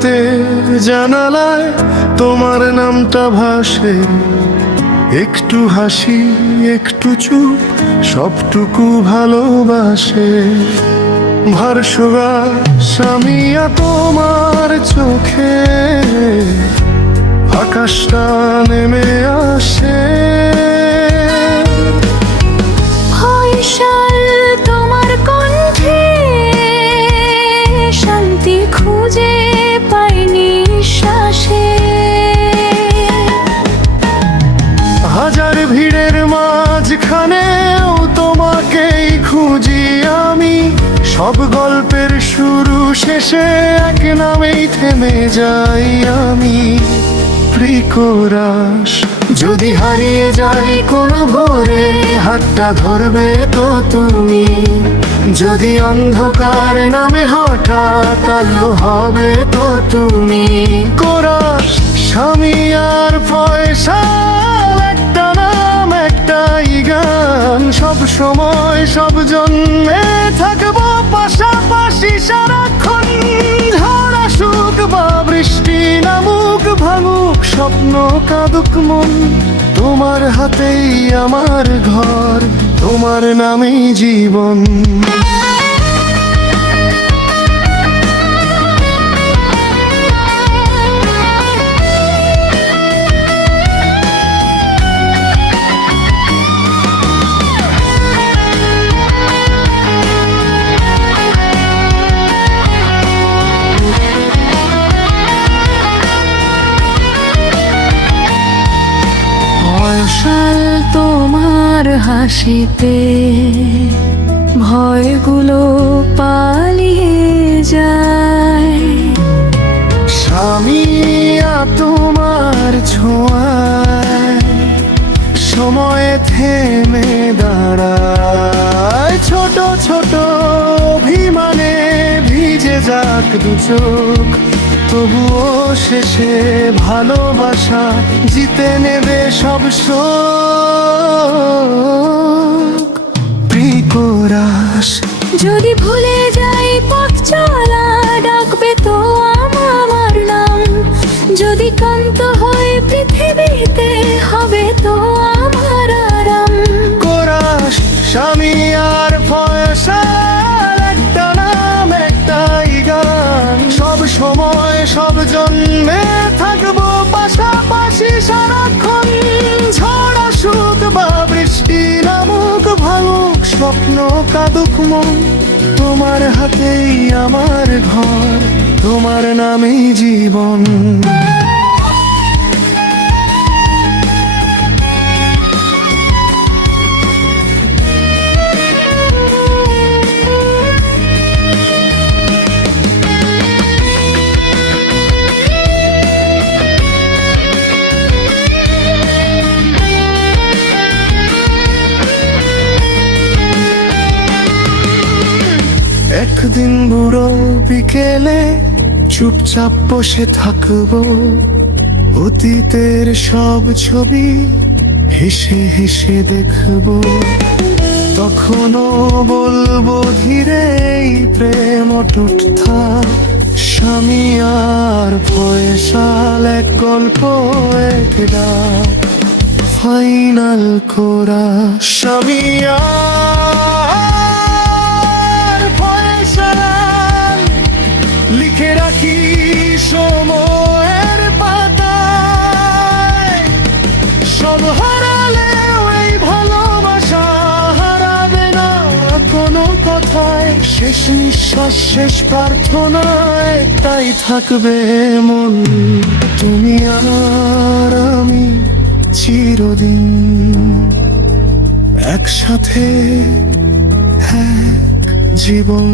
রাতের জানালায় তোমার নামটা ভাসে, একটু হাসি একটু চুপ সবটুকু ভালোবাসে। ভার্সোগা স্বামীয়া তোমার চোখে, আকাশটা নেমে আসে। ফয়সাল তোমার কণ্ঠে শান্তি খুঁজে পাইনি শ্বাসে। হাজার ভিড়ের মাঝখানেও তোমাকেই খুঁজি আমি, সব গল্পের শুরু শেষে এক নামেই থেমে যাই আমি। প্রিকরাস যদি হারিয়ে যাই কোনো ভোরে, হাতটা ধরবে তো তুমি। যদি অন্ধকার নামে হঠাৎ আলো হবে তো তুমি। কোরাস স্বামী আর ফয়সাল, একটা নাম একটাই গান। সব সময় সব জন্মে থাকবো পাশাপাশি সারাক্ষণ। ঝড় আসুক বা বৃষ্টি নামুক, ভাঙুক স্বপ্ন কাঁদুক মন, তোমার হাতেই আমার ঘর, তোমার নামেই জীবন। ফয়সাল তোমার হাসিতে ভয়গুলো পালিয়ে যায়। স্বামীয়া তোমার ছোঁয়ায় সময় থেমে দাঁড়ায়। ছোট ছোট অভিমানে ভিজে যাক দু চোখ, তবুও শেষে ভালোবাসা জিতে নেবে সব শোক। প্রিকরাস যদি ভুলে যাই পথ চলা, ডাকবে তো আমার নাম। যদি ক্লান্ত হই পৃথিবীতে, হবে তো আমার আরাম। কোরাস স্বামী আর ফয়সাল, একটা নাম একটাই গান। সব সময় সব জন্মে থাকবো পাশাপাশি সারাক্ষণ। ঝড় আসুক বা বৃষ্টি নামুক, ভাঙুক স্বপ্ন কাঁদুক মন, তোমার হাতেই আমার ঘর, তোমার নামেই জীবন। একদিন বুড়ো বিকেলে চুপচাপ বসে থাকবো, অতীতের সব ছবি হেসে হেসে দেখবো। তখনও বলবো ধীরে এই প্রেম অটুট থাক। স্বামী আর ফয়সাল এক গল্প এক ডাক, ফাইনাল করা। স্বামী আর ফয়সাল লিখে রাখি সময়ের পাতায়। সব হারালেও এই ভালোবাসা হারাবে না কোনো কথায়। শেষ নিঃশ্বাস শেষ প্রার্থনা একটাই থাকবে মন, তুমি আর আমি চিরদিন একসাথে, এক জীবন।